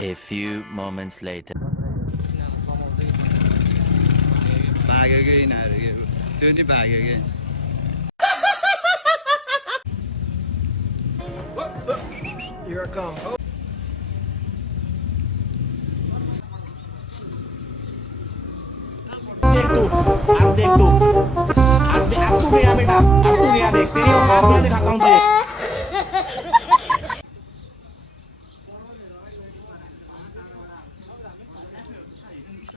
A few moments later. Here I come. देख तू अब देख तू अब तू गया बेटा अब तू गया देख तेरी औकात मैं दिखाता हूँ तुझे